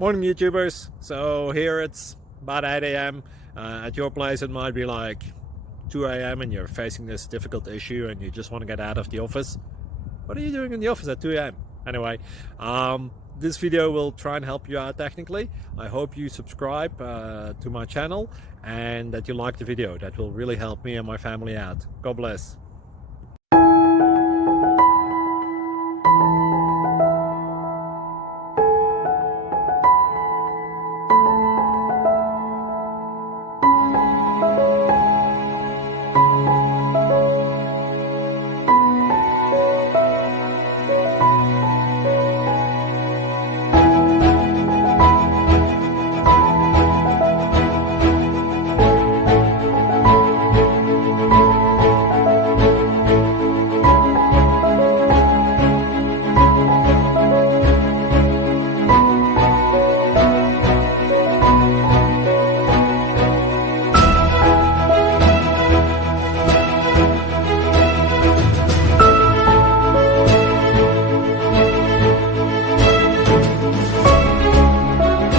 Morning, YouTubers. So here it's about 8 a.m. At your place, it might be like 2 a.m. and you're facing this difficult issue and you just want to get out of the office. What are you doing in the office at 2 a.m.? Anyway, this video will try and help you out technically. I hope you subscribe to my channel and that you like the video. That will really help me and my family out. God bless.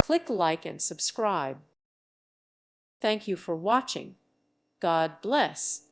Click like and subscribe. Thank you for watching. God bless.